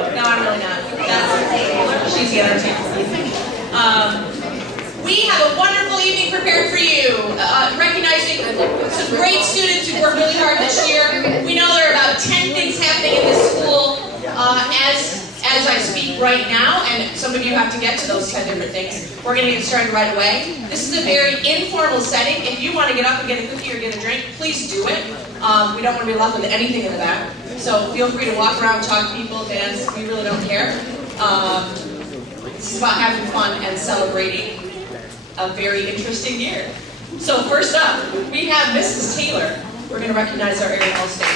No, I'm really not. She's the entertainer. We have a wonderful evening prepared for you, recognizing some great students who worked really hard this year. We know there are about 10 things happening in this school as I speak right now, and some of you have to get to those 10 different things. We're going to get started right away. This is a very informal setting. If you want to get up and get a cookie or get a drink, please do it. We don't want to be left with anything in the back. So feel free to walk around, talk to people, dance. We really don't care. This is about having fun and celebrating a very interesting year. So first up, we have Mrs. Taylor. We're going to recognize our area All-State.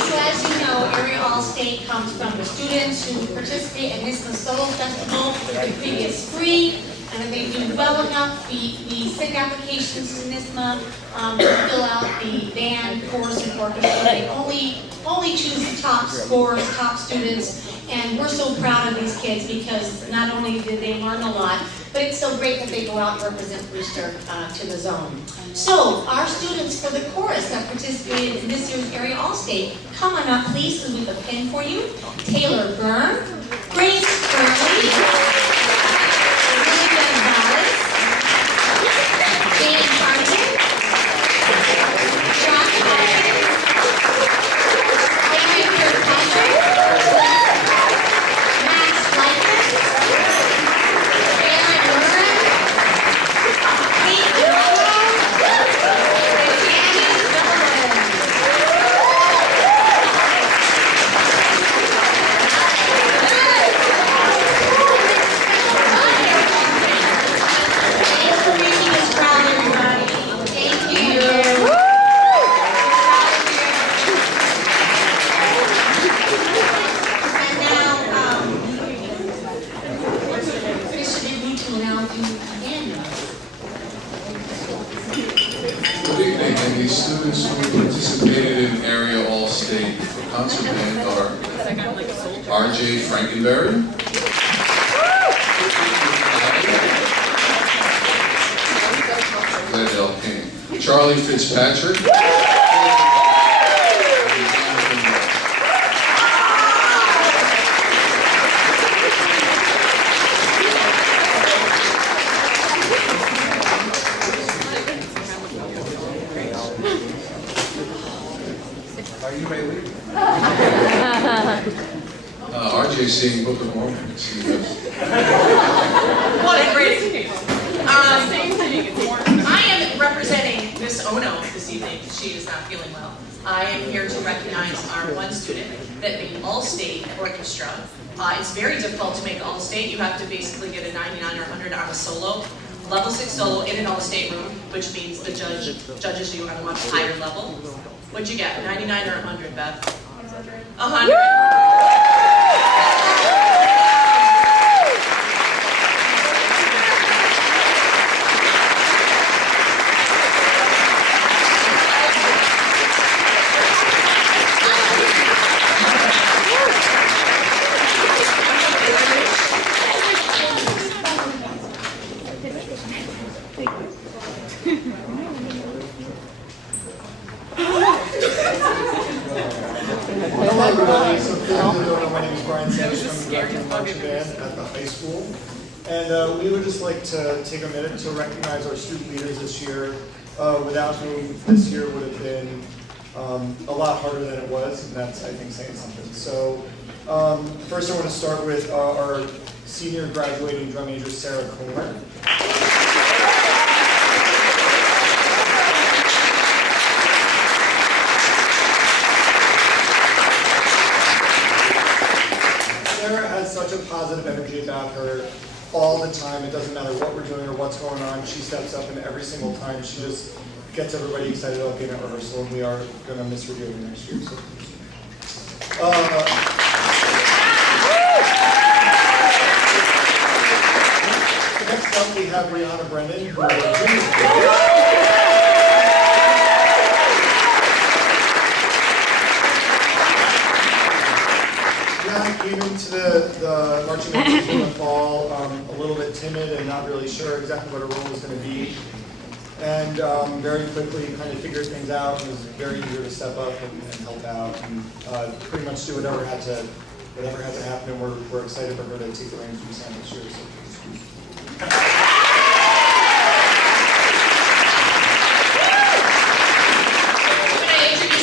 So as you know, Area All-State comes from the students who participate in NYSSMA Solo Festival the previous spring, and if they do well enough, we send applications to NYSSMA to fill out the band, chorus, and orchestra. They only choose the top scores, top students, and we're so proud of these kids because not only did they learn a lot, but it's so great that they go out and represent Brewster to the zone. So, our students for the chorus that participated in this year's Area All-State, come on up please, because we have a pin for you. Taylor Byrne, Grace Curley, Lily Gonzalez, Dan Carter, John Hawkins, Amy Kirkpatrick, Max Lycus, Aaron Murray, Pete Morrow, and Annie Sullivan. Thanks for making us proud, everybody. Thank you. And now, Mr. DeBucci will now do again. Good evening, and the students who participated in Area All-State concert band are R.J. Frankenberry, Glendale King, Charlie Fitzpatrick, are you ready? RJ singing Book of Mormon. What a great evening. I am representing Miss Ono this evening. She is not feeling well. I am here to recognize our one student that made All-State Orchestra. It's very difficult to make All-State. You have to basically get a 99 or 100 on a solo. Level 6 solo in an All-State room, which means the judges you on a much higher level. What'd you get, 99 or 100, Beth? 100. Hello everybody, so for those who don't know, my name is Brian Sanders from the Director of Marching Band at the high school. And we would just like to take a minute to recognize our student leaders this year, without whom this year would have been a lot harder than it was, and that's, I think, saying something. So first I want to start with our senior graduating drum major, Sarah Comer. Sarah has such a positive energy about her all the time. It doesn't matter what we're doing or what's going on. She steps up, and every single time she just gets everybody excited about being at rehearsal, and we are going to miss her dearly next year. So. Next up, we have Rihanna Brennan, who Rihanna came into the marching band in the fall a little bit timid and not really sure exactly what her role was going to be. and very quickly kind of figured things out and was very eager to step up and help out and pretty much do whatever had to happen. And we're excited for her to take the reins from Sam this year. So.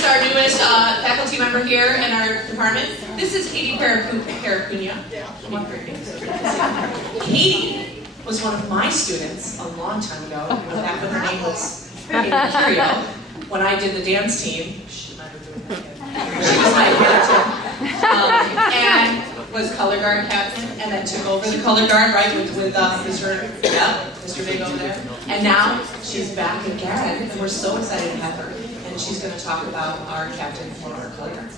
Our newest faculty member here in our department. This is Katie Paracunia. Katie was one of my students a long time ago, back when her name was Curio. When I did the dance team, she was my captain, and was color guard captain, and then took over the color guard, right, with Mr. Big over there. And now she's back again, and we're so excited to have her. And she's going to talk about our captain for our color guard.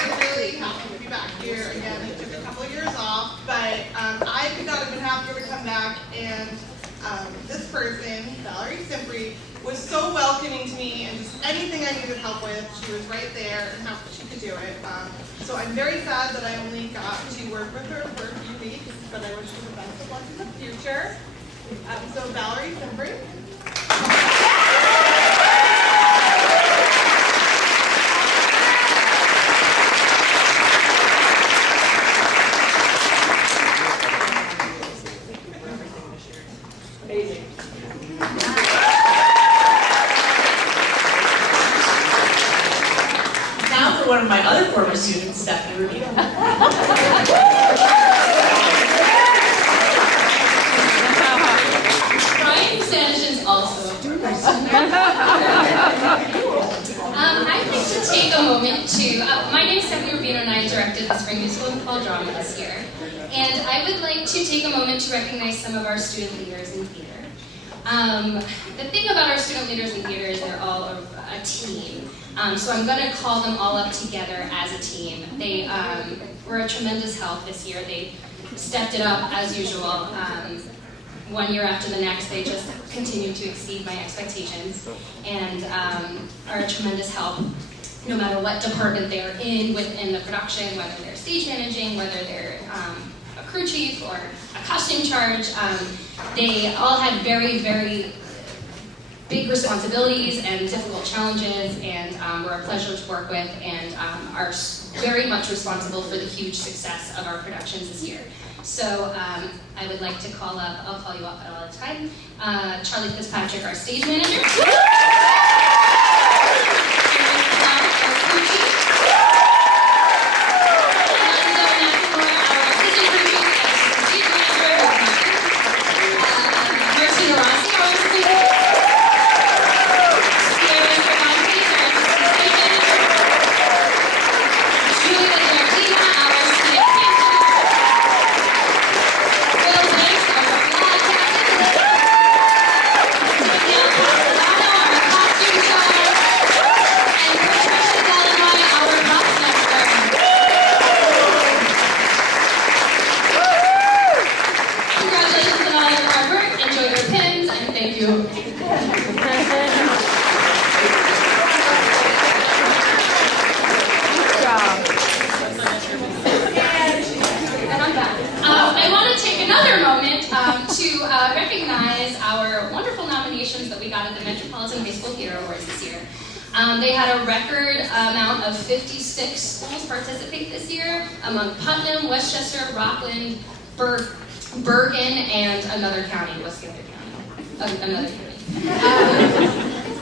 I'm really happy to be back here again. I took a couple of years off, but I could not have been happier to come back. And this person, Valerie Simpry, was so welcoming to me, and just anything I needed help with, she was right there and she could do it. So I'm very sad that I only got to work with her for a few weeks, but I wish her the best of luck in the future. So Valerie Simpry. Amazing. Now for one of my other former students, Stephanie Rubino. Also a person. I'd like to take a moment to, my name is Stephanie Rubino and I directed the Spring Musical and Fall Drama this year. And I would like to take a moment to recognize some of our student leaders in theater. The thing about our student leaders in theater is they're all a team. So I'm going to call them all up together as a team. They were a tremendous help this year. They stepped it up as usual. One year after the next, they just continue to exceed my expectations and are a tremendous help no matter what department they're in within the production, whether they're stage managing, whether they're a crew chief or a costume charge. They all had very, very big responsibilities and difficult challenges, and were a pleasure to work with, and are very much responsible for the huge success of our productions this year. So I would like to call up, I'll call you up at all the time, Charlie Fitzpatrick, our stage manager. Recognize our wonderful nominations that we got at the Metropolitan High School Theater Awards this year. They had a record amount of 56 schools participate this year, among Putnam, Westchester, Rockland, Bergen, and another county. What's the other county? Another county.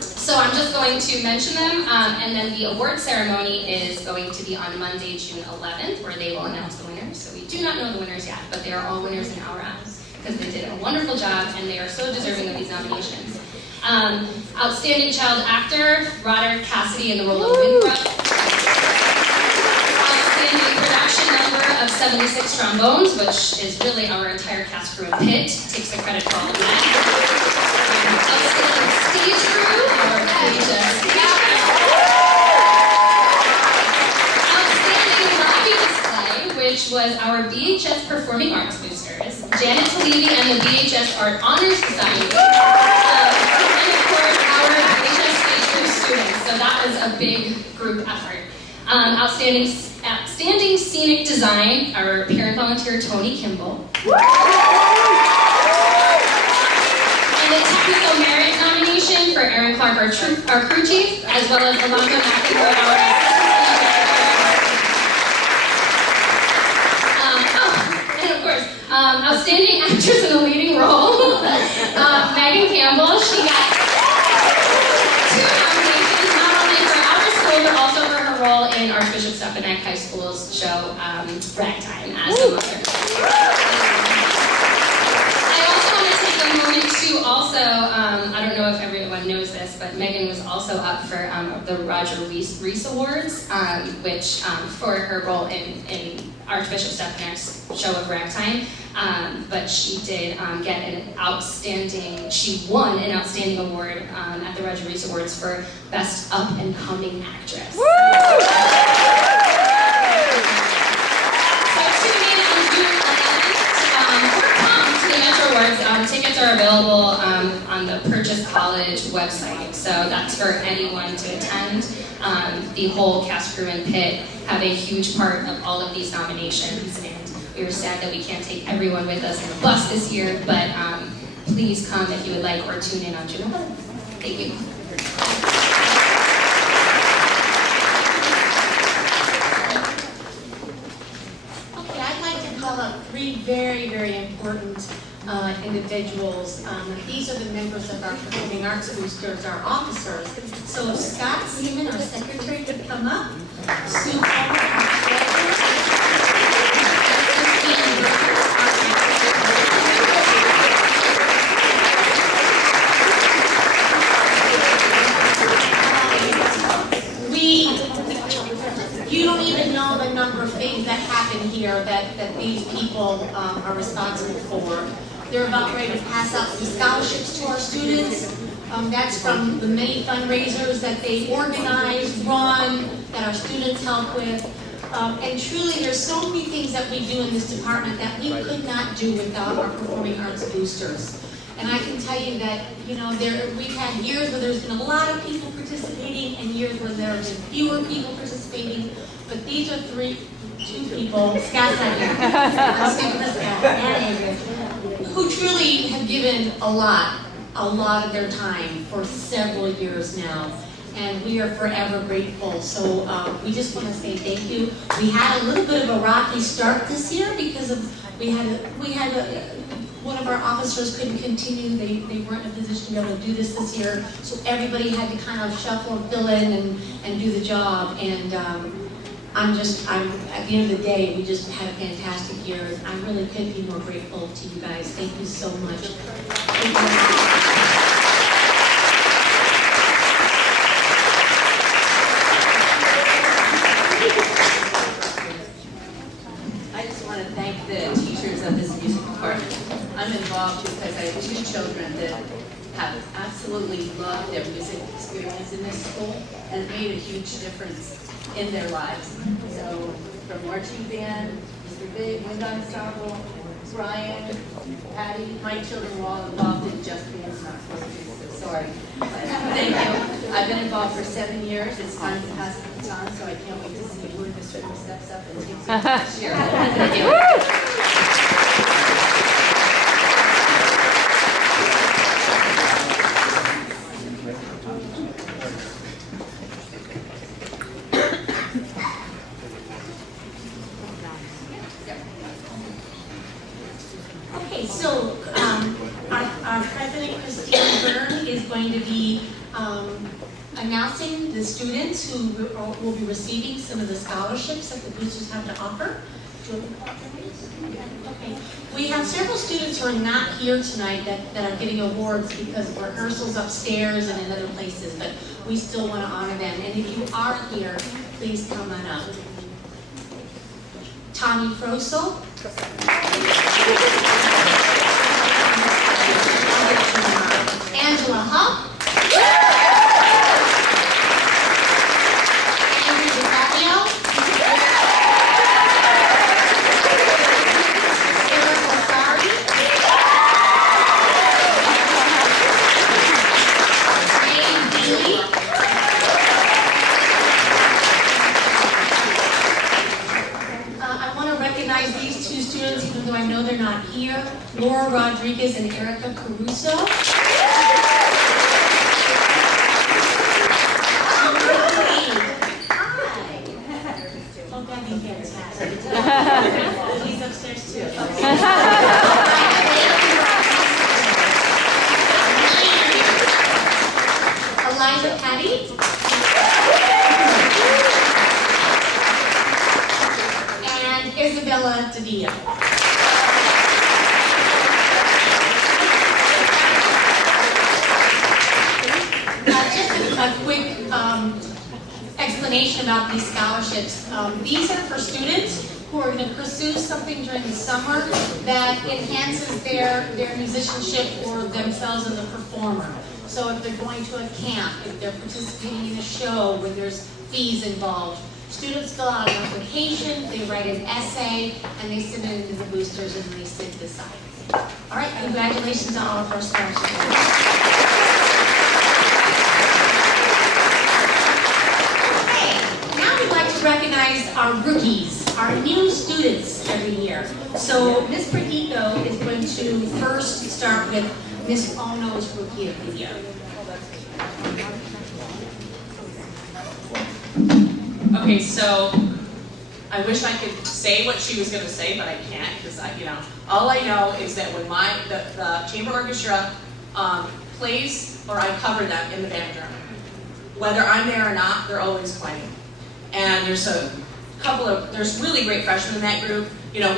So I'm just going to mention them, and then the award ceremony is going to be on Monday, June 11th, where they will announce the winners. So we do not know the winners yet, but they are all winners in our eyes, because they did a wonderful job, and they are so deserving of these nominations. Outstanding Child Actor, Roderick Cassidy in the role of Winthrop. Outstanding Production Number of 76 Trombones, which is really our entire cast crew in Pitt, takes the credit for all of that. Outstanding Stage Crew, our VHS stage crew. Outstanding Lobby Display, which was our VHS Performing Arts boosters, Janet Talevi and the VHS Art Honors Society. And of course, our VHS stage crew students. So that was a big group effort. Outstanding Outstanding Scenic Design, our parent volunteer, Tony Kimball. And a Technical Merit nomination for Aaron Clark, our crew chief, as well as Alonzo McEnroe, our and of course, Outstanding Actress in a Leading Role, Megan Campbell. She got 2 nominations, not only for our school, but also for her role in Archbishop Stepinac High School's show, Ragtime, as a mother. I also want to take a moment to also, I don't know if everyone knows this, but Megan was also up for the Roger Reese Awards, which for her role in Archbishop Stepinac's show of Ragtime. But she did get she won an outstanding award at the Roger Reese Awards for Best Up and Coming Actress. So tune in on June 11th or come to the Metro Awards. Tickets are available on the Purchase College website, so that's for anyone to attend. The whole cast, crew, and pit have a huge part of all of these nominations, and we were sad that we can't take everyone with us in the bus this year, but please come if you would like, or tune in on June 11th. Thank you. Okay, I'd like to call up 3 very, very important individuals. These are the members of our Performing Arts Boosters, our officers. So if Scott Seaman, our secretary, could come up. Sue Palmer, our treasurer. You don't even know the number of things that happen here that these people are responsible for. They're about ready to pass out some scholarships to our students. That's from the many fundraisers that they organize, run, that our students help with. And truly, there's so many things that we do in this department that we could not do without our Performing Arts Boosters. And I can tell you that, we've had years where there's been a lot of people participating and years where there have been fewer people participating. But these are 2 people, Scott's not here, I'll speak for Scott, and Adrian, who truly have given a lot of their time for several years now. And we are forever grateful. So we just want to say thank you. We had a little bit of a rocky start this year because one of our officers couldn't continue. They weren't in a position to be able to do this year. So everybody had to kind of shuffle and fill in and do the job. And at the end of the day, we just had a fantastic year. I really couldn't be more grateful to you guys. Thank you so much. I just want to thank the teachers of this music department. I'm involved because I have 2 children that have absolutely loved their music experience in this school, and it made a huge difference in their lives. So from marching band, Mr. Big, wind ensemble, Brian, Patty, my children were all involved in Just Dance, not First Dance, so sorry. Thank you. I've been involved for 7 years. It's time to pass the baton, so I can't wait to see who Mr. steps up and takes it next year. Thank you. Okay, so our President, Christine Byrne, is going to be announcing the students who will be receiving some of the scholarships that the boosters have to offer. Okay. We have several students who are not here tonight that are getting awards because of rehearsals upstairs and in other places, but we still want to honor them. And if you are here, please come on up. Tommy Frosel. Angela Huff. Andrew DiFabio. Sarah Bossari. Jane Deely. Rodriguez and Erica Caruso. Oh, that'd be fantastic. He's upstairs too. Eliza Petty. And Isabella DeVito. Just a quick explanation about these scholarships. These are for students who are going to pursue something during the summer that enhances their musicianship or themselves as a performer. So if they're going to a camp, if they're participating in a show where there's fees involved, students fill out an application, they write an essay, and they submit it to the boosters and they sit beside it. All right, congratulations to all of our scholarships. Recognize our rookies, our new students every year. So Ms. Perdico is going to first start with Ms. Ono's Rookie of the Year. Okay, so I wish I could say what she was going to say, but I can't because all I know is that when the chamber orchestra plays or I cover them in the band room, whether I'm there or not, they're always playing. And there's there's really great freshmen in that group.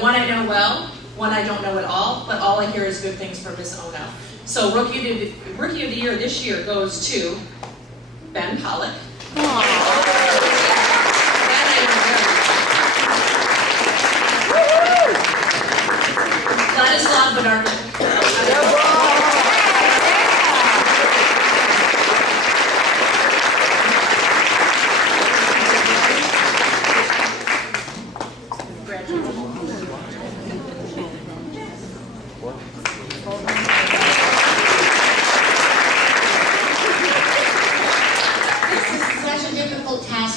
One I know well, one I don't know at all, but all I hear is good things from Miss Ono. So Rookie of the Year this year goes to Ben Pollock. Vladislav Benarka.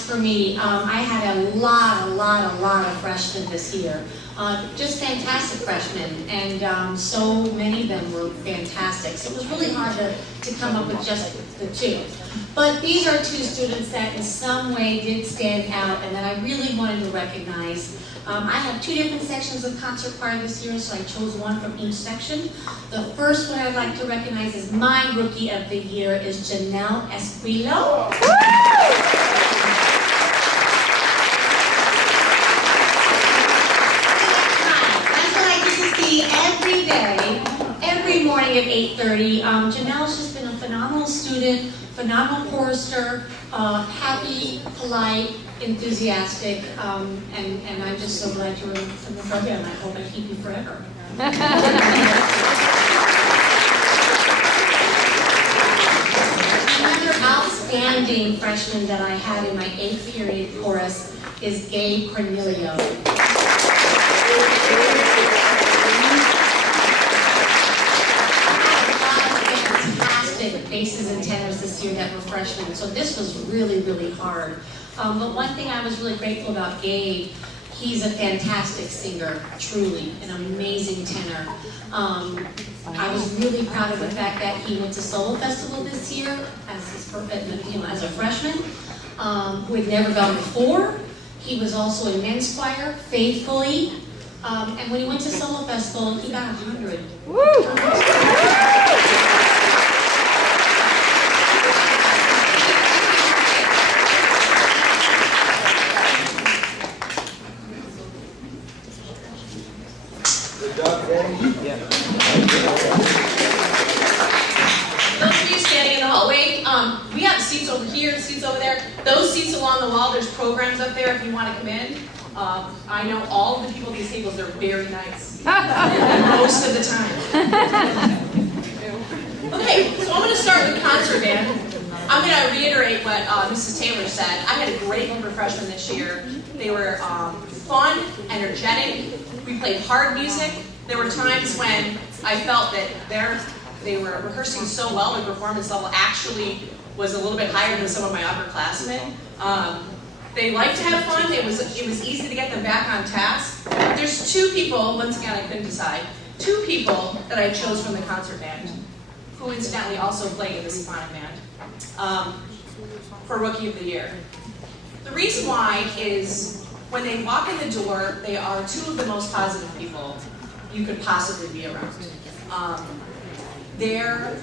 For me, I had a lot of freshmen this year. Just fantastic freshmen, and so many of them were fantastic. So it was really hard to come up with just the two. But these are two students that in some way did stand out and that I really wanted to recognize. I have two different sections of concert choir this year, so I chose one from each section. The first one I'd like to recognize as my Rookie of the Year is Janelle Esquilo. Every day, every morning at 8:30. Janelle's just been a phenomenal student, phenomenal chorister, happy, polite, enthusiastic, and I'm just so glad you're in the program. I hope I keep you forever. Another outstanding freshman that I had in my 8th period chorus is Gabe Cornelio. Basses and tenors this year that were freshmen, so this was really hard. But one thing I was really grateful about Gabe, he's a fantastic singer, truly, an amazing tenor. I was really proud of the fact that he went to Solo Festival this year as a freshman, who had never gone before. He was also in men's choir, faithfully, and when he went to Solo Festival, he got 100. Those of you standing in the hallway, we have seats over here, seats over there. Those seats along the wall, there's programs up there if you want to come in. I know all of the people at these tables, they're very nice. Most of the time. Okay, so I'm going to start with concert band. I'm going to reiterate what Mrs. Taylor said. I had a great group of freshmen this year. They were fun, energetic. We played hard music. There were times when I felt that they were rehearsing so well, the performance level actually was a little bit higher than some of my upperclassmen. They liked to have fun. It was easy to get them back on task. There's two people, once again I couldn't decide, two people that I chose from the concert band, who incidentally also played in the symphonic band, for Rookie of the Year. The reason why is when they walk in the door, they are two of the most positive people you could possibly be around. Their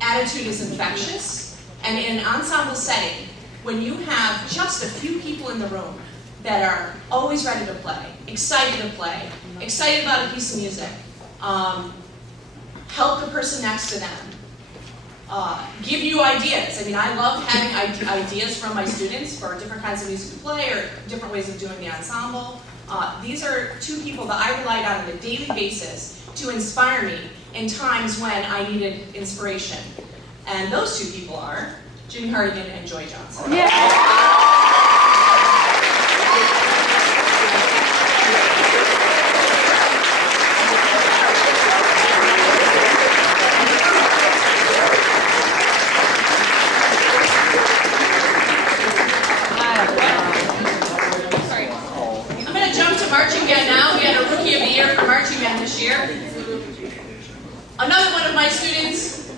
attitude is infectious, and in an ensemble setting, when you have just a few people in the room that are always ready to play, excited about a piece of music, help the person next to them, give you ideas. I mean, I love having ideas from my students for different kinds of music to play or different ways of doing the ensemble. These are two people that I relied on a daily basis to inspire me in times when I needed inspiration. And those two people are Jimmy Hardigan and Joy Johnson. I'm going to jump to marching band now. We had a Rookie of the Year for marching band this year. Another one of my students,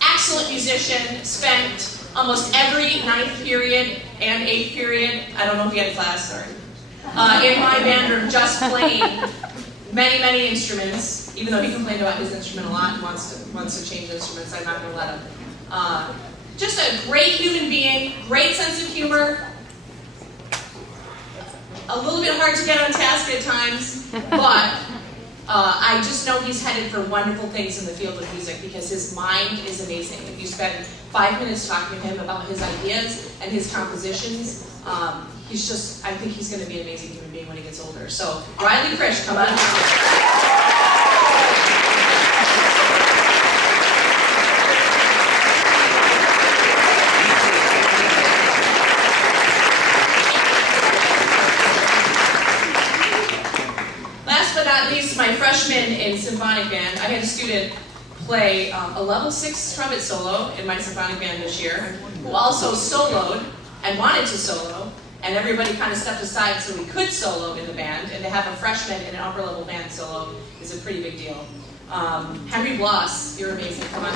excellent musician, spent almost every 9th period and 8th period, I don't know if he had class, sorry, in my band room just playing many instruments, even though he complained about his instrument a lot and wants to change instruments. I'm not going to let him. Just a great human being, great sense of humor, a little bit hard to get on task at times, but I just know he's headed for wonderful things in the field of music because his mind is amazing. If you spend 5 minutes talking to him about his ideas and his compositions, he's just, I think he's going to be an amazing human being when he gets older. So, Riley Frisch, come on down. My freshman in symphonic band, I had a student play a level 6 trumpet solo in my symphonic band this year, who also soloed and wanted to solo, and everybody kind of stepped aside so we could solo in the band, and to have a freshman in an upper level band solo is a pretty big deal. Henry Bloss, you're amazing, come on.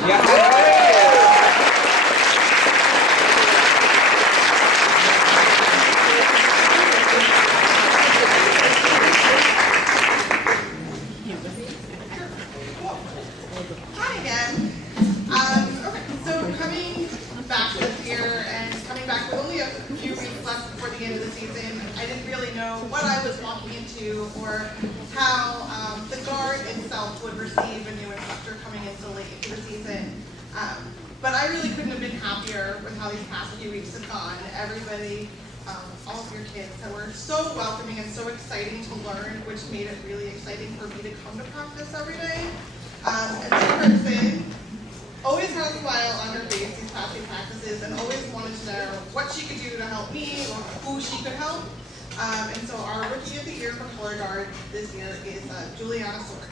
Or how the Guard itself would receive a new instructor coming in so late into the season. But I really couldn't have been happier with how these past few weeks have gone. Everybody, all of your kids that were so welcoming and so exciting to learn, which made it really exciting for me to come to practice every day. And this person always had a smile on her face these past few practices and always wanted to know what she could do to help me or who she could help. And so our Rookie of the Year for Color Guard this year is Juliana Sorg.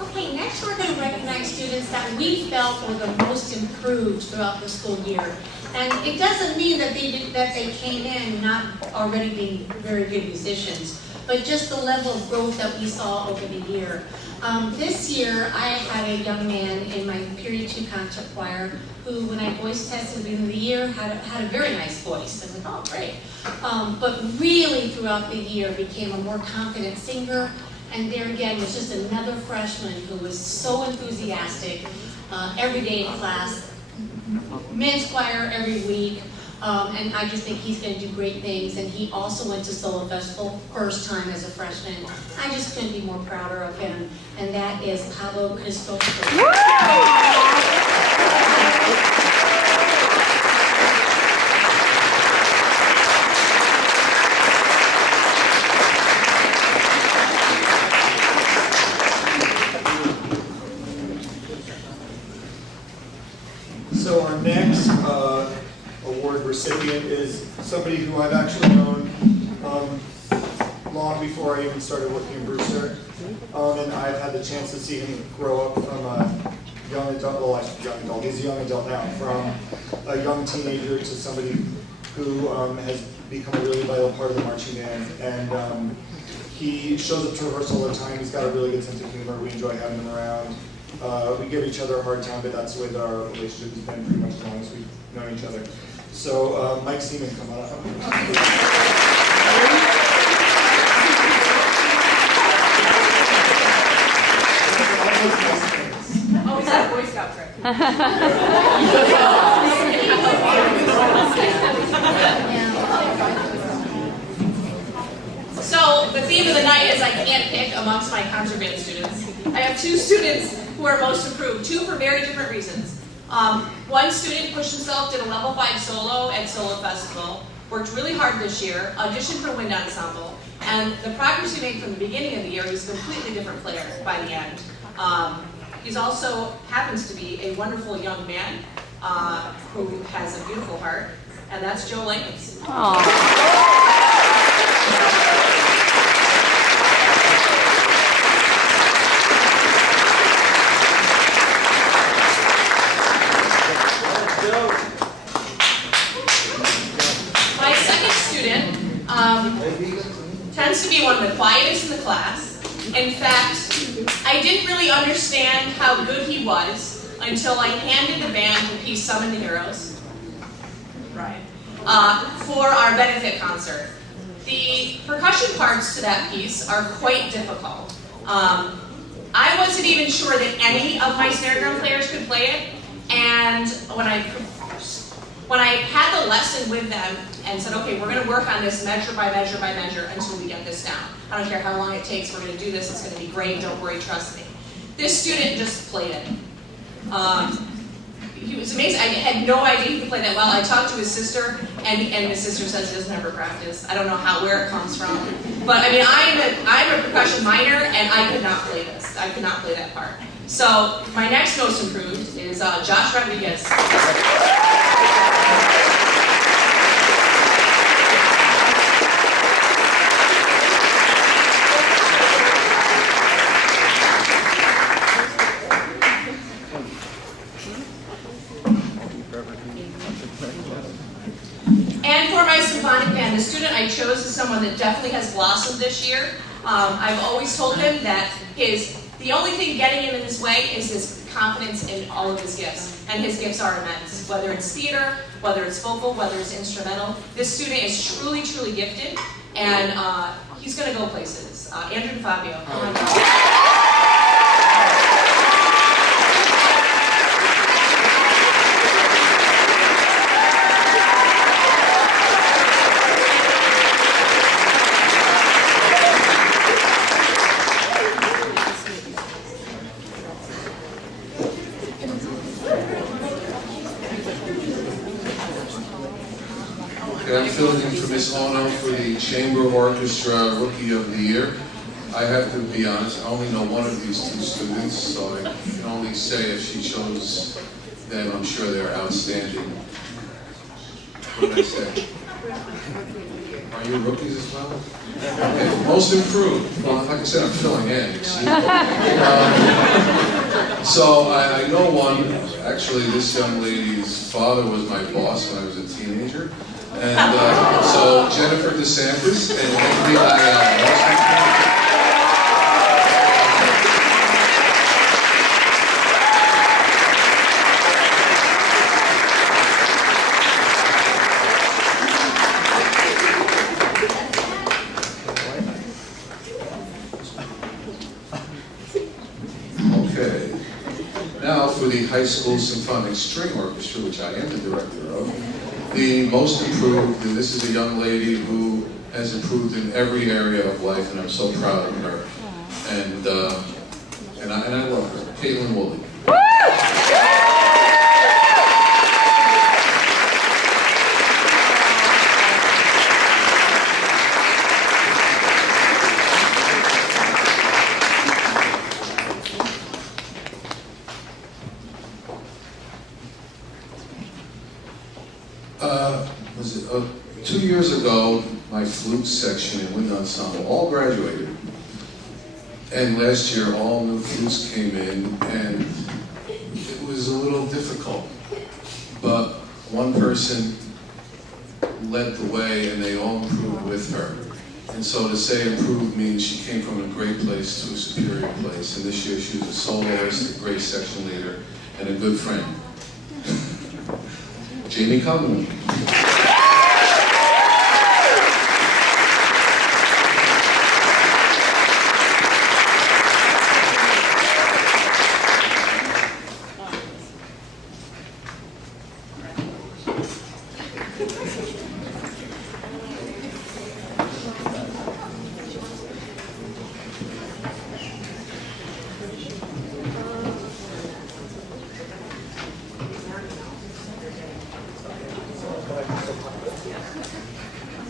Okay, next we're going to recognize students that we felt were the most improved throughout the school year. And it doesn't mean that they came in not already being very good musicians, but just the level of growth that we saw over the year. This year, I had a young man in my Period 2 concert choir who, when I voice tested at the beginning of the year, had a very nice voice. I was like, oh, great. But really, throughout the year, became a more confident singer. And there again was just another freshman who was so enthusiastic every day in class. Men's choir every week, and I just think he's going to do great things. And he also went to Solo Festival first time as a freshman. I just couldn't be more prouder of him, and that is Pablo Cristoforo. So our next award recipient is somebody who I've actually known long before I even started working in Brewster. And I've had the chance to see him grow up from a young adult, well, actually young adult, he's a young adult now, from a young teenager to somebody who has become a really vital part of the marching band. And he shows up to rehearsal all the time. He's got a really good sense of humor. We enjoy having him around. We give each other a hard time, but that's the way that our relationship has been pretty much as long as we've known each other. So, Mike Seaman, come on up. Oh, he's got a Boy Scout trick. So the theme of the night is I can't pick amongst my concert band students. I have two students who are most improved, two for very different reasons. One student pushed himself, did a level 5 solo at Solo Festival, worked really hard this year, auditioned for Wind Ensemble, and the progress he made from the beginning of the year, he's a completely different player by the end. He's also happens to be a wonderful young man who has a beautiful heart, and that's Joe Langus. My second student tends to be one of the quietest in the class. In fact, I didn't really understand how good he was until I handed the band the piece Summon the Heroes, right, for our benefit concert. The percussion parts to that piece are quite difficult. I wasn't even sure that any of my snare drum players could play it, and when I had the lesson with them and said, okay, we're going to work on this measure by measure by measure until we get this down. I don't care how long it takes, we're going to do this, it's going to be great, don't worry, trust me. This student just played it. He was amazing. I had no idea he could play that well. I talked to his sister, and his sister says he doesn't ever practice. I don't know where it comes from. But I mean, I'm a percussion minor, and I could not play this. I could not play that part. So my next most improved is Josh Rodriguez. And for my symphonic band, the student I chose is someone that definitely has blossomed this year. I've always told him that the only thing getting him in his way is his confidence in all of his gifts. And his gifts are immense, whether it's theater, whether it's vocal, whether it's instrumental. This student is truly, truly gifted, and he's going to go places. Andrew DeFabio. Oh my God. I'm filling in for Miss Ono for the Chamber Orchestra Rookie of the Year. I have to be honest, I only know one of these two students, so I can only say if she chose them, I'm sure they're outstanding. What did I say? Are you rookies as well? Okay. Most improved. Well, like I said, I'm filling in. So I know one. Actually, this young lady's father was my boss when I was a teenager. And so Jennifer DeSantis and Henry Ayala. Okay. Now for the High School Symphonic String Orchestra, which I am the director of. The most improved, and this is a young lady who has improved in every area of life, and I'm so proud of her. And I love her, Caitlin Woolley. Was it 2 years ago, my flute section and wind ensemble all graduated. And last year, all new flutes came in, and it was a little difficult. But one person led the way, and they all improved with her. And so to say improved means she came from a great place to a superior place. And this year she was a soloist, a great section leader, and a good friend. Jamie Cullen.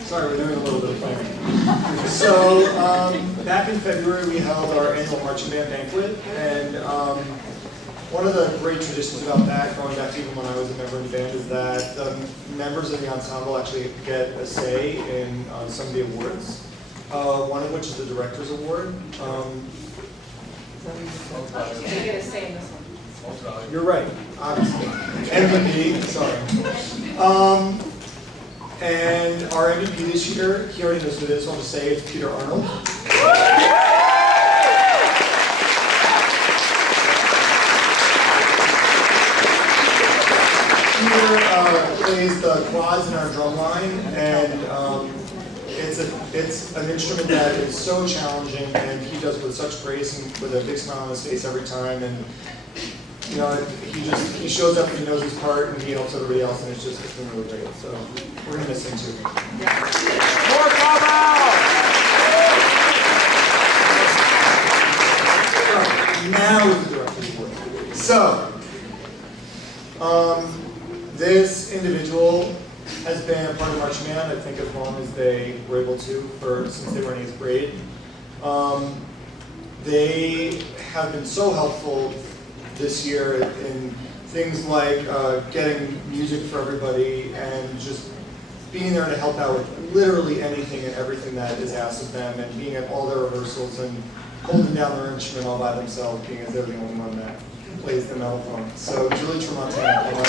Sorry, we're doing a little bit of planning. So, back in February, we held our annual marching band banquet, and one of the great traditions about that, going back to even when I was a member of the band, is that the members of the ensemble actually get a say in some of the awards. One of which is the Director's Award. You get a say in this one. You're right, obviously. MVP, sorry. And our MVP this year, he already knows who it is, so I'll just say it's Peter Arnold. Peter plays the quads in our drum line, and it's an instrument that is so challenging, and he does it with such grace and with a big smile on his face every time. And you know, he shows up and he knows his part, and he helps everybody else, and it's been really great. So we're gonna miss him too. More bravo! Now is the Director's Award. So, this individual has been a part of Marching Band, I think, as long as they were able to, since they were in 8th grade. They have been so helpful this year in things like getting music for everybody and just being there to help out with literally anything and everything that is asked of them, and being at all their rehearsals and holding down their instrument all by themselves, being as they're the only one that plays the mellophone. So Julie Tremontana, come on.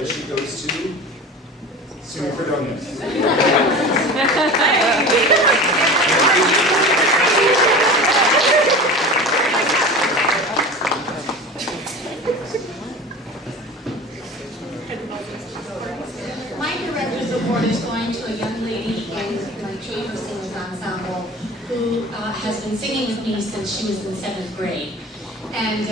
As she goes to Sue Fredonia. My Director's Award is going to a young lady in my chamber singers ensemble who has been singing with me since she was in 7th grade. And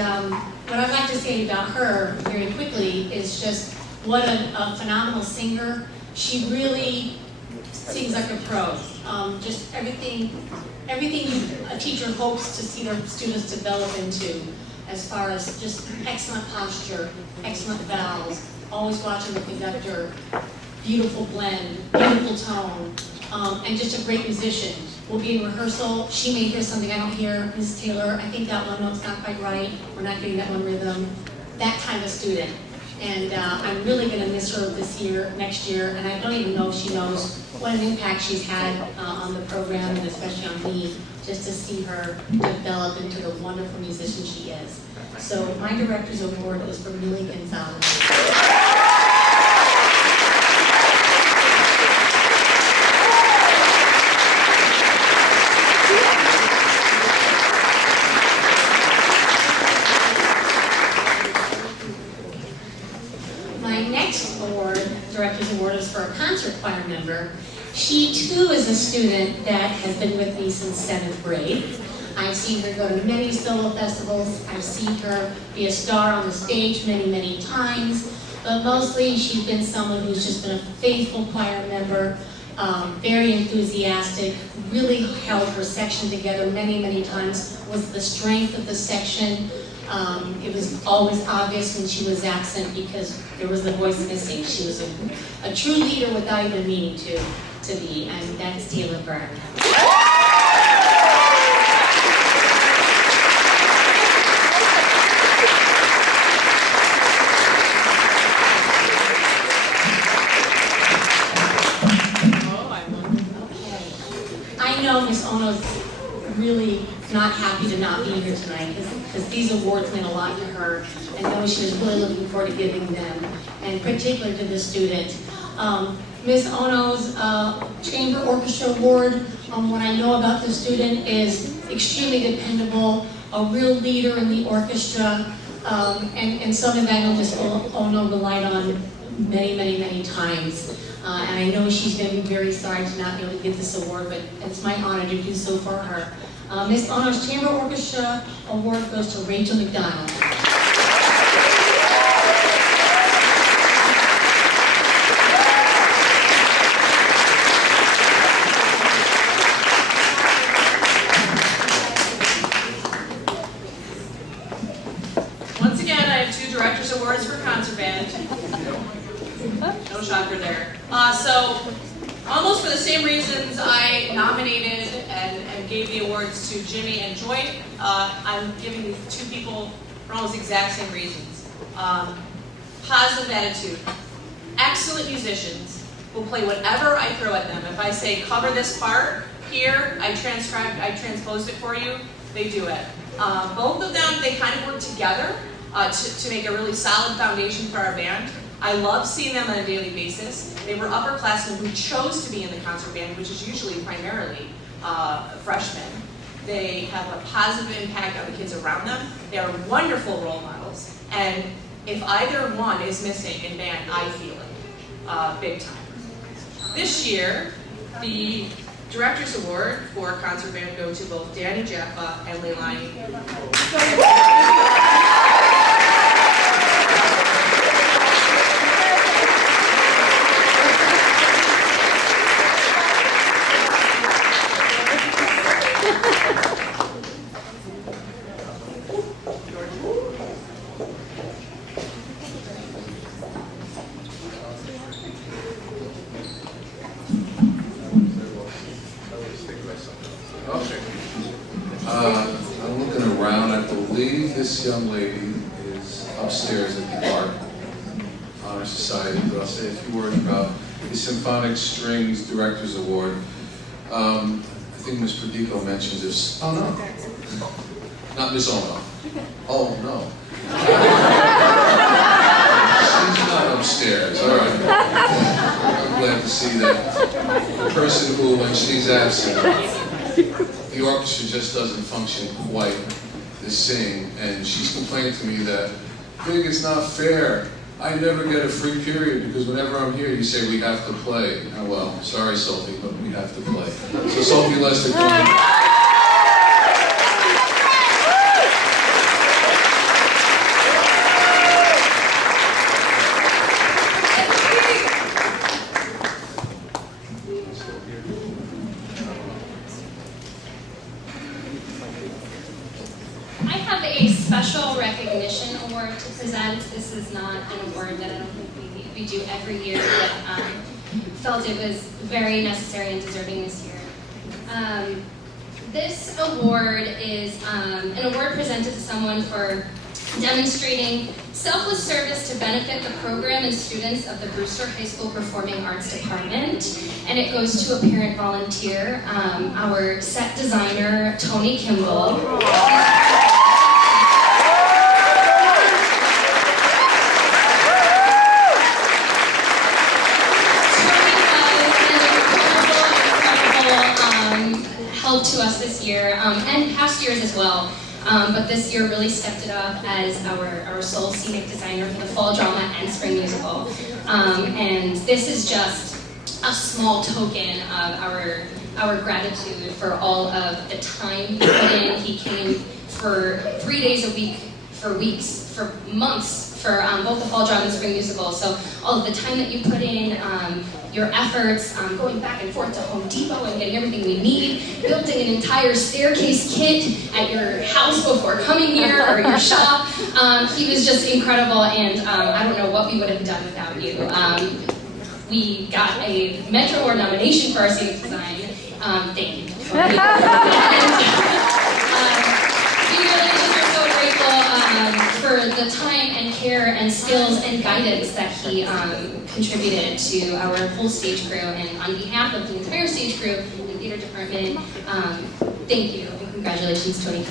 what I'd like to say about her very quickly is just what a phenomenal singer. She really sings like a pro. Just everything a teacher hopes to see their students develop into, as far as just excellent posture, excellent vowels, always watching the conductor, beautiful blend, beautiful tone, and just a great musician. We'll be in rehearsal. She may hear something I don't hear. Ms. Taylor, I think that one note's not quite right. We're not getting that one rhythm. That kind of student. And I'm really going to miss her next year, and I don't even know if she knows what an impact she's had on the program, and especially on me, just to see her develop into the wonderful musician she is. So my Director's Award is for Millie Gonzalez. Director's Award is for a concert choir member. She too is a student that has been with me since 7th grade. I've seen her go to many solo festivals. I've seen her be a star on the stage many, many times. But mostly she's been someone who's just been a faithful choir member, very enthusiastic, really held her section together many, many times, was the strength of the section. It was always obvious when she was absent because there was a voice missing. She was a true leader without even meaning to be, and that's Taylor Byrne. Ms. Ono's really not happy to not be here tonight because these awards meant a lot to her. I know she was really looking forward to giving them, and particularly to the student. Ms. Ono's Chamber Orchestra Award, what I know about the student is extremely dependable, a real leader in the orchestra, and someone that Ms. Ono relied on many, many, many times. And I know she's going to be very sorry to not be able to get this award, but it's my honor to do so for her. Ms. Ono's Chamber Orchestra Award goes to Rachel McDonald. Once again, I have 2 Directors Awards for Concert Band. No shocker there. So, almost for the same reasons I nominated and gave the awards to Jimmy and Joy, I'm giving these 2 people for almost the exact same reasons. Positive attitude. Excellent musicians will play whatever I throw at them. If I say cover this part here, I transposed it for you, they do it. Both of them, they kind of work together to make a really solid foundation for our band. I love seeing them on a daily basis. They were upperclassmen who chose to be in the concert band, which is usually primarily freshmen. They have a positive impact on the kids around them. They are wonderful role models. And if either one is missing in band, I feel it big time. This year, the Director's Award for Concert Band go to both Danny Jaffa and Leilani. Okay. I'm looking around. I believe this young lady is upstairs at the Art Honor Society, but I'll say a few words about the Symphonic Strings Directors Award. I think Ms. Perdico mentioned this. Oh, no. Not Ms. Ono. Oh, no. She's not upstairs. All right. I'm glad to see that the person who, when she's absent, the orchestra just doesn't function quite the same. And she's complained to me that, Big, it's not fair. I never get a free period because whenever I'm here, you say we have to play. Oh, well, sorry, Sophie, but we have to play. So Sophie Lester, come in. I have a special recognition award to present. This is not an award that I don't think we do every year, but felt it was very necessary and deserving this year. This award is an award presented to someone for demonstrating selfless service to benefit the program and students of the Brewster High School Performing Arts Department, and it goes to a parent volunteer, our set designer, Tony Kimball. Help to us this year, and past years as well. But this year really stepped it up as our sole scenic designer for the fall drama and spring musical. And this is just a small token of our gratitude for all of the time he put in. He came for 3 days a week, for weeks, for months, for both the fall drama and spring musical. So all of the time that you put in, your efforts, going back and forth to Home Depot and getting everything we need, building an entire staircase kit at your house before coming here, or your shop. He was just incredible, and I don't know what we would have done without you. We got a Metro Award nomination for our scenic design. Thank you. We really just are so grateful. for the time and care and skills and guidance that he contributed to our whole stage crew. And on behalf of the entire stage crew and theater department, thank you and congratulations, Tony.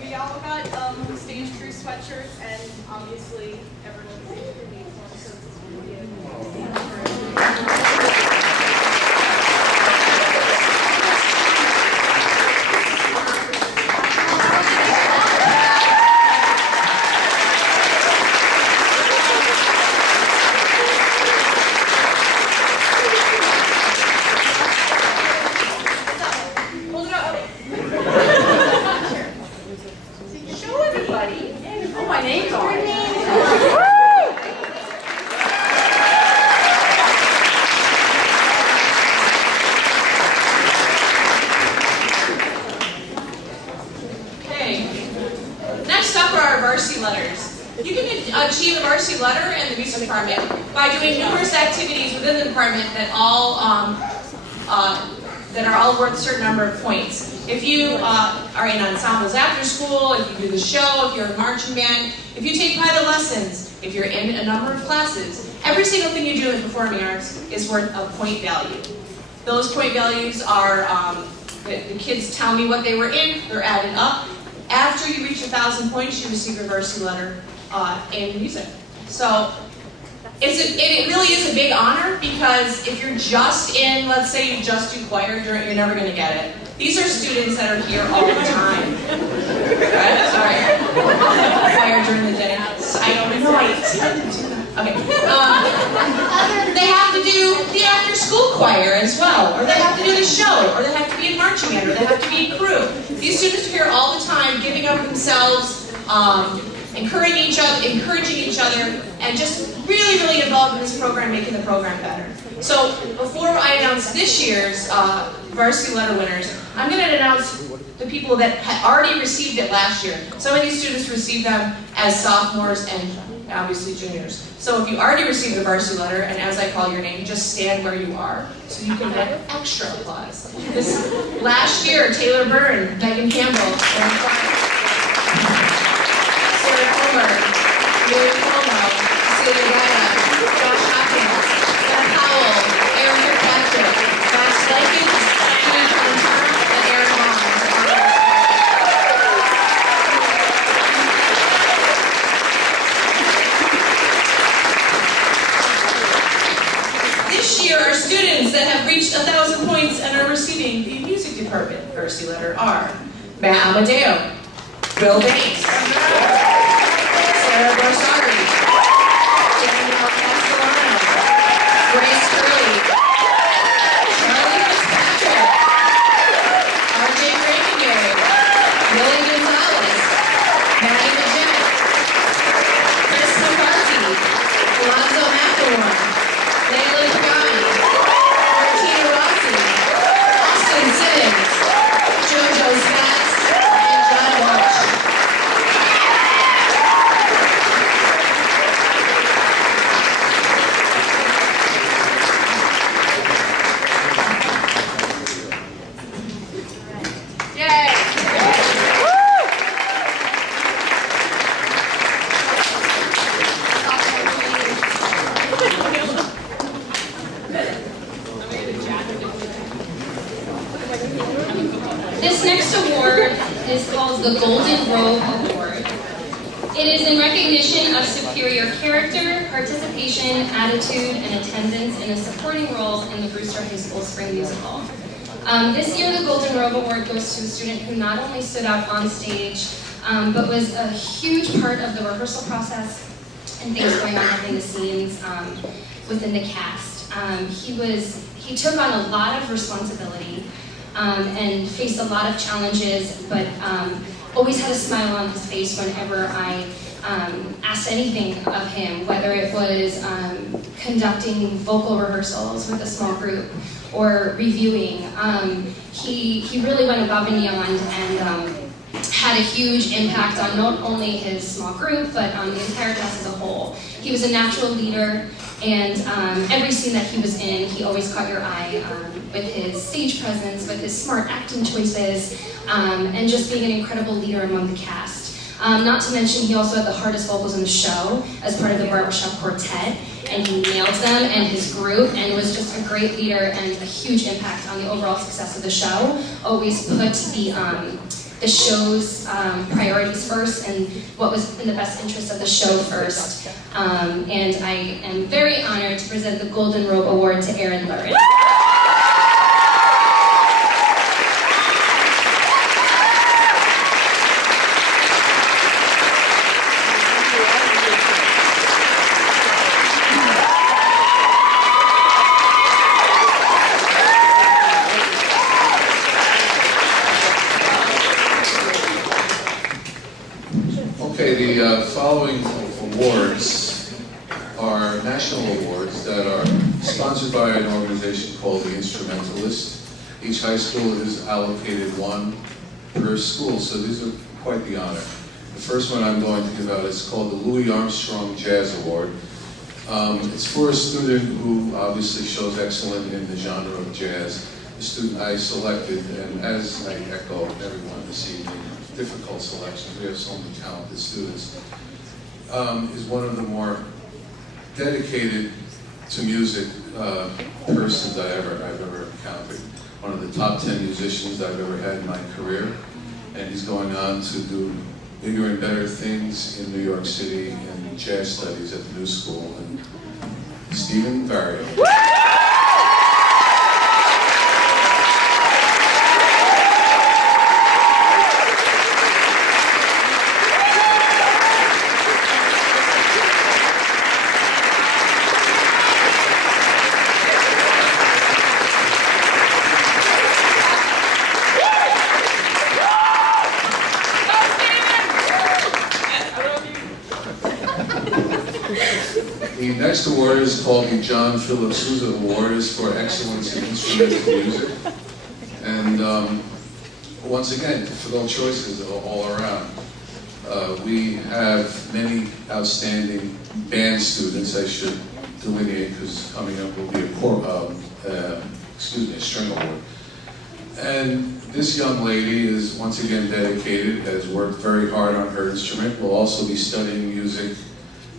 We all got stage crew sweatshirts, and obviously everyone was able to make one, so it's really hold it up. Show everybody. Oh, my name's on it. Okay. Next up are our varsity letters. You can achieve a varsity letter in the music department by doing numerous activities within the department that are all worth a certain number of points. If you are in ensembles after school, if you do the show, if you're in marching band, if you take private lessons, if you're in a number of classes, every single thing you do in the performing arts is worth a point value. Those point values are, the kids tell me what they were in, they're added up. After you reach 1,000 points, you receive your varsity letter in music. So it really is a big honor, because if you're just in, let's say you just do choir, you're never going to get it. These are students that are here all the time. Right? Sorry. Choir during the day. I don't know. I tend to do that. Okay. They have to do the after-school choir as well, or they have to do the show, or they have to be in marching band, or they have to be in crew. These students are here all the time, giving up themselves, encouraging each other, and just really, really involved in this program, making the program better. So before I announce this year's varsity letter winners, I'm going to announce the people that had already received it last year. Some of these students received them as sophomores and obviously juniors. So if you already received the varsity letter, and as I call your name, just stand where you are so you can get extra applause. This last year, Taylor Byrne, Megan Campbell, Sarah Comer, Mary Como, Celia Gaia, Josh Hopkins, Beth Howell, Aaron Kirkpatrick, Max Likens, Judy Conter, and Aaron Long. This year, our students that have reached 1,000 points and are receiving the music department varsity letter are Matt Amadeo, Bill Banks, Sarah Borsari, Danielle Castellano, Grace Curley, Charlie Fitzpatrick, R.J. Raymond, Lily Gonzalez, Maddie Magette, Chris McCarthy, Alonzo McElroy, Layla Pagani, Martina Rossi, Austin Simmons, JoJo Spatz, and John Walsh. This next award is called the Golden Robe Award. It is in recognition of superior character, participation, attitude, and attendance in a supporting role in the Brewster High School Spring Musical. This year, the Golden Robe Award goes to a student who not only stood out on stage, but was a huge part of the rehearsal process and things going on behind the scenes within the cast. He took on a lot of responsibility and faced a lot of challenges, but always had a smile on his face whenever I asked anything of him, whether it was conducting vocal rehearsals with a small group or reviewing. He really went above and beyond and had a huge impact on not only his small group, but on the entire class as a whole. He was a natural leader, and every scene that he was in, he always caught your eye with his stage presence, with his smart acting choices, and just being an incredible leader among the cast. Not to mention, he also had the hardest vocals in the show as part of the Barbershop Quartet, and he nailed them and his group, and was just a great leader and a huge impact on the overall success of the show. Always put the show's priorities first and what was in the best interest of the show first. And I am very honored to present the Golden Robe Award to Aaron Lurin. Okay, the following awards are national awards that are sponsored by an organization called The Instrumentalist. Each high school is allocated one per school, so these are quite the honor. The first one I'm going to give out is called the Louis Armstrong Jazz Award. It's for a student who obviously shows excellence in the genre of jazz. The student I selected, and as I echo everyone this evening, difficult selections, we have so many talented students, is one of the more dedicated to music persons I've ever encountered. One of the top 10 musicians I've ever had in my career, and he's going on to do bigger and better things in New York City in jazz studies at the New School. And Stephen Vario. The next award is called the John Philip Sousa Award. It's for excellence in instrumental music. And once again, difficult choices all around. We have many outstanding band students. I should delineate because coming up will be a string award. And this young lady is once again dedicated, has worked very hard on her instrument, will also be studying music,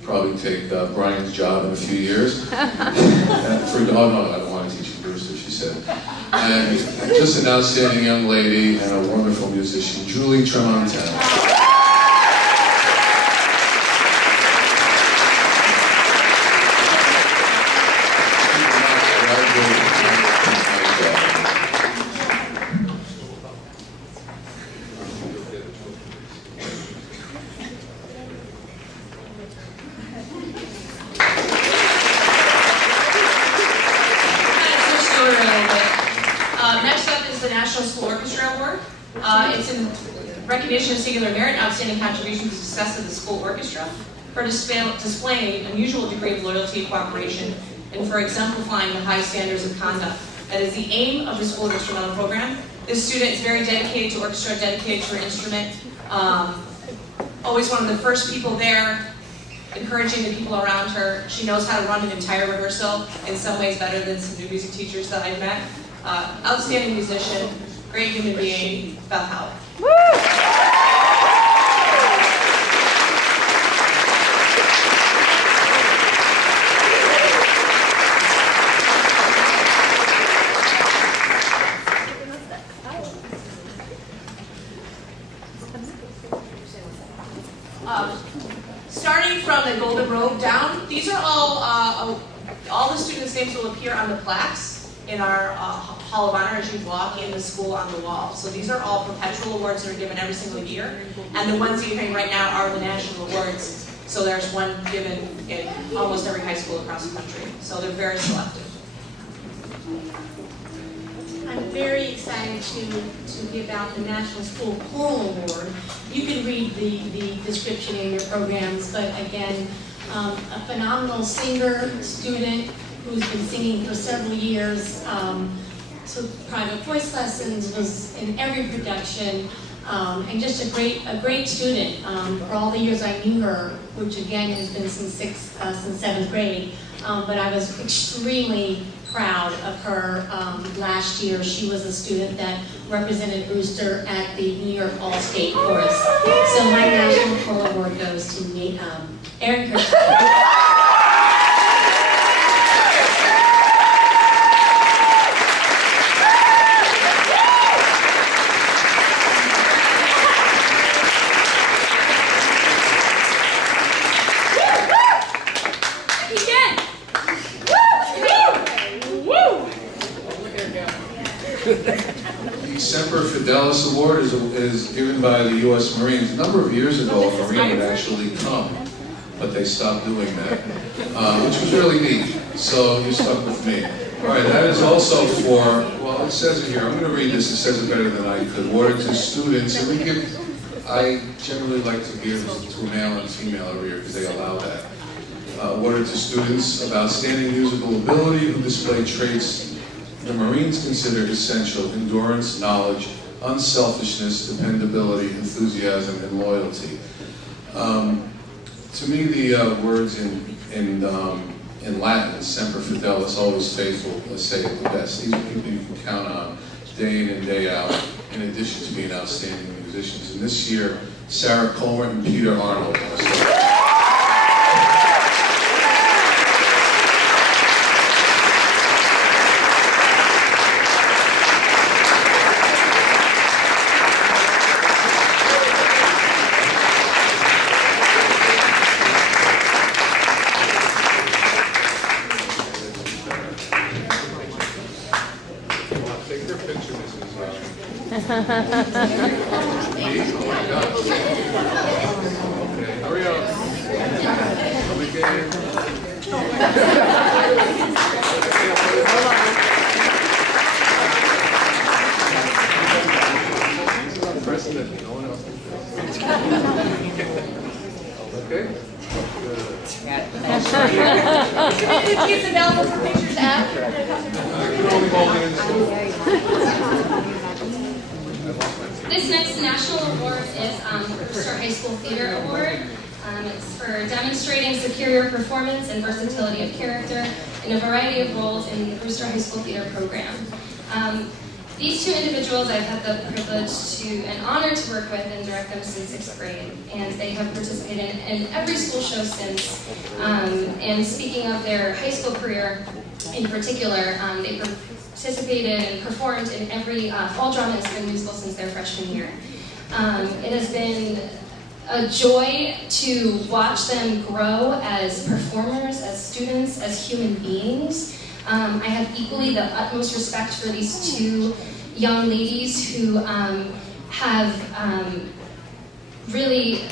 probably take Brian's job in a few years. No, I don't want to teach you Brewster, she said. And just an outstanding young lady and a wonderful musician, Julie Tremontano. Next up is the National School Orchestra Award. It's in recognition of singular merit and outstanding contribution to the success of the school orchestra, for displaying unusual degree of loyalty and cooperation, and for exemplifying the high standards of conduct. That is the aim of the school instrumental program. This student is very dedicated to orchestra, dedicated to her instrument, always one of the first people there, encouraging the people around her. She knows how to run an entire rehearsal, in some ways better than some new music teachers that I've met. Outstanding musician, great human being, Beth Howell. Starting from the Golden Robe down, these are all the students' names will appear on the plaques in our Hall of Honor as you walk in the school on the wall. So these are all perpetual awards that are given every single year. And the ones that you're hearing right now are the national awards. So there's one given in almost every high school across the country. So they're very selective. I'm very excited to give out the National School Choral Award. You can read the description in your programs, but again, a phenomenal singer, student who's been singing for several years, took private voice lessons, was in every production, And just a great student. For all the years I knew her, which again has been since 7th grade, but I was extremely proud of her last year. She was a student that represented Brewster at the New York All-State Chorus. So my National Choral Award goes to Erin Kirsten. The Semper Fidelis Award is given by the U.S. Marines. A number of years ago, a Marine would actually come, but they stopped doing that, which was really neat. So you're stuck with me. All right, that is also for, well, it says it here. I'm going to read this. It says it better than I could. Awarded to students, and I generally like to give to a male and female every year because they allow that. Awarded to students of outstanding musical ability who display traits the Marines consider essential: endurance, knowledge, unselfishness, dependability, enthusiasm, and loyalty. To me, the words in Latin, Semper Fidelis, always faithful, say it the best. These are people you can count on day in and day out, in addition to being outstanding musicians. And this year, Sarah Coleman and Peter Arnold. Hurry up. President, no one else. Okay. It's available for pictures after. This next national award is the Brewster High School Theater Award. It's for demonstrating superior performance and versatility of character in a variety of roles in the Brewster High School Theater program. These two individuals I've had the privilege and honor to work with and direct them since 6th grade, and they have participated in every school show since. And speaking of their high school career in particular, they participated and performed in every fall drama and spring musical since their freshman year. It has been a joy to watch them grow as performers, as students, as human beings. I have equally the utmost respect for these two young ladies who have really,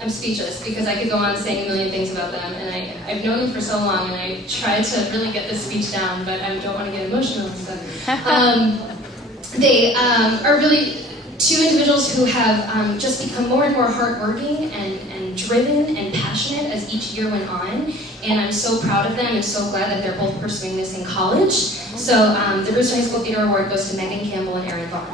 I'm speechless because I could go on saying a million things about them, and I've known them for so long, and I tried to really get this speech down, but I don't want to get emotional. So. They are really two individuals who have just become more and more hardworking and driven and passionate as each year went on. And I'm so proud of them and so glad that they're both pursuing this in college. So the Brewster High School Theater Award goes to Megan Campbell and Erin Vaughn.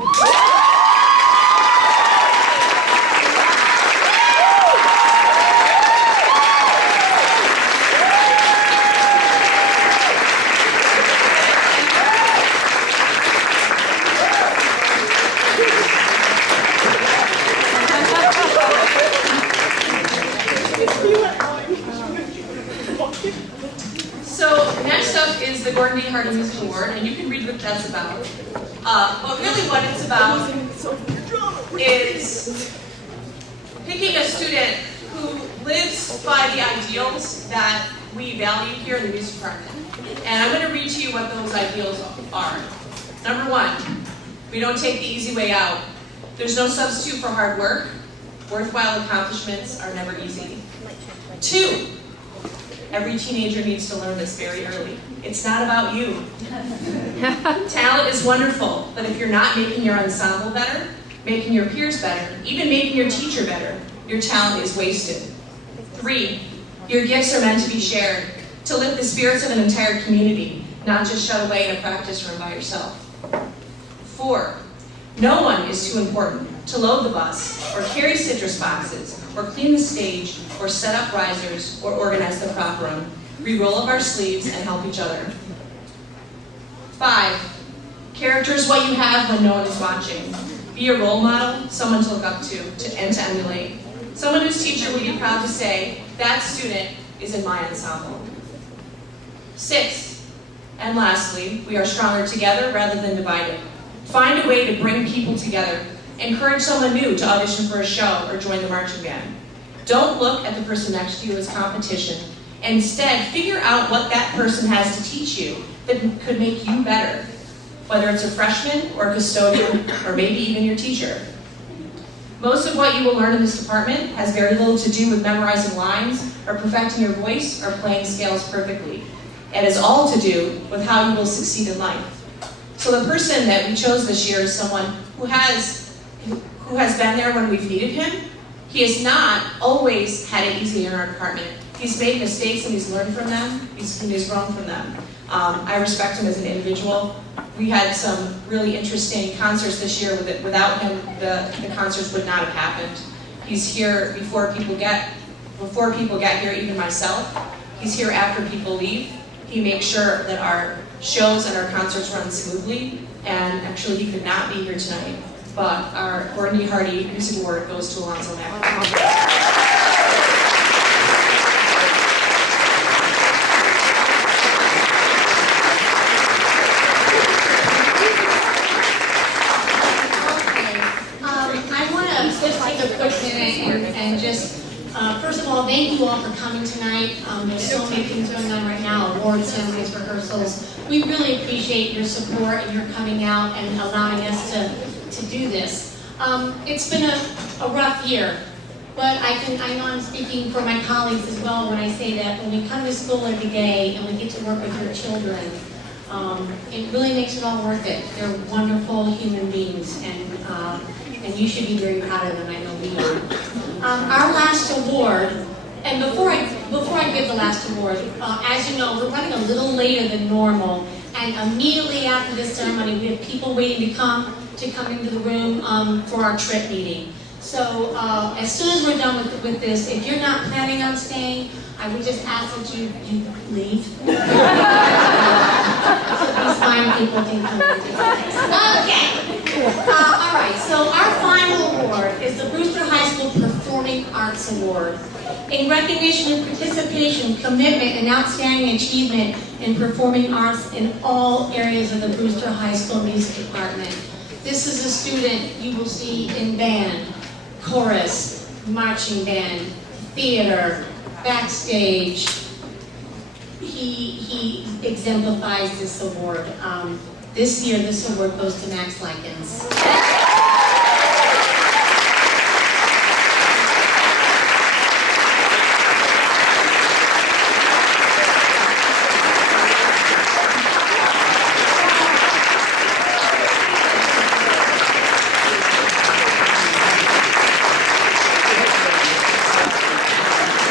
So next up is the Gordon D. Harding Music Award, and you can read what that's about. But really what it's about is picking a student who lives by the ideals that we value here in the music department. And I'm going to read to you what those ideals are. Number one, we don't take the easy way out. There's no substitute for hard work. Worthwhile accomplishments are never easy. 2, every teenager needs to learn this very early. It's not about you. Talent is wonderful, but if you're not making your ensemble better, making your peers better, even making your teacher better, your talent is wasted. 3, your gifts are meant to be shared, to lift the spirits of an entire community, not just shut away in a practice room by yourself. 4, No one is too important to load the bus, or carry citrus boxes, or clean the stage, or set up risers, or organize the prop room. We roll up our sleeves and help each other. 5, character is what you have when no one is watching. Be a role model, someone to look up to and to emulate. Someone whose teacher would be proud to say, that student is in my ensemble. 6, and lastly, we are stronger together rather than divided. Find a way to bring people together. Encourage someone new to audition for a show or join the marching band. Don't look at the person next to you as competition. Instead, figure out what that person has to teach you that could make you better, whether it's a freshman or a custodian or maybe even your teacher. Most of what you will learn in this department has very little to do with memorizing lines or perfecting your voice or playing scales perfectly. It has all to do with how you will succeed in life. So the person that we chose this year is someone who has been there when we've needed him. He has not always had it easy in our department. He's made mistakes and he's learned from them. He's grown from them. I respect him as an individual. We had some really interesting concerts this year. Without him, the concerts would not have happened. He's here before people get here, even myself. He's here after people leave. He makes sure that our shows and our concerts run smoothly. And actually, he could not be here tonight. But our Gordon D. Hardy Music Award goes to Alonzo Mack. First of all, thank you all for coming tonight. There's so many things going on right now, award ceremonies, rehearsals. We really appreciate your support and your coming out and allowing us to do this. It's been a rough year, but I know I'm speaking for my colleagues as well when I say that when we come to school every day and we get to work with your children, it really makes it all worth it. They're wonderful human beings, and you should be very proud of them. I know we are. Our last award, and before I give the last award, as you know, we're running a little later than normal, and immediately after this ceremony, we have people waiting to come into the room for our trip meeting. So as soon as we're done with this, if you're not planning on staying, I would just ask that you leave. So these fine people can come in. Okay. All right, so our final award is the Brewster High School Performing Arts Award. In recognition of participation, commitment, and outstanding achievement in performing arts in all areas of the Brewster High School Music Department. This is a student you will see in band, chorus, marching band, theater, backstage. He exemplifies this award. This year, this award goes to Max Likens.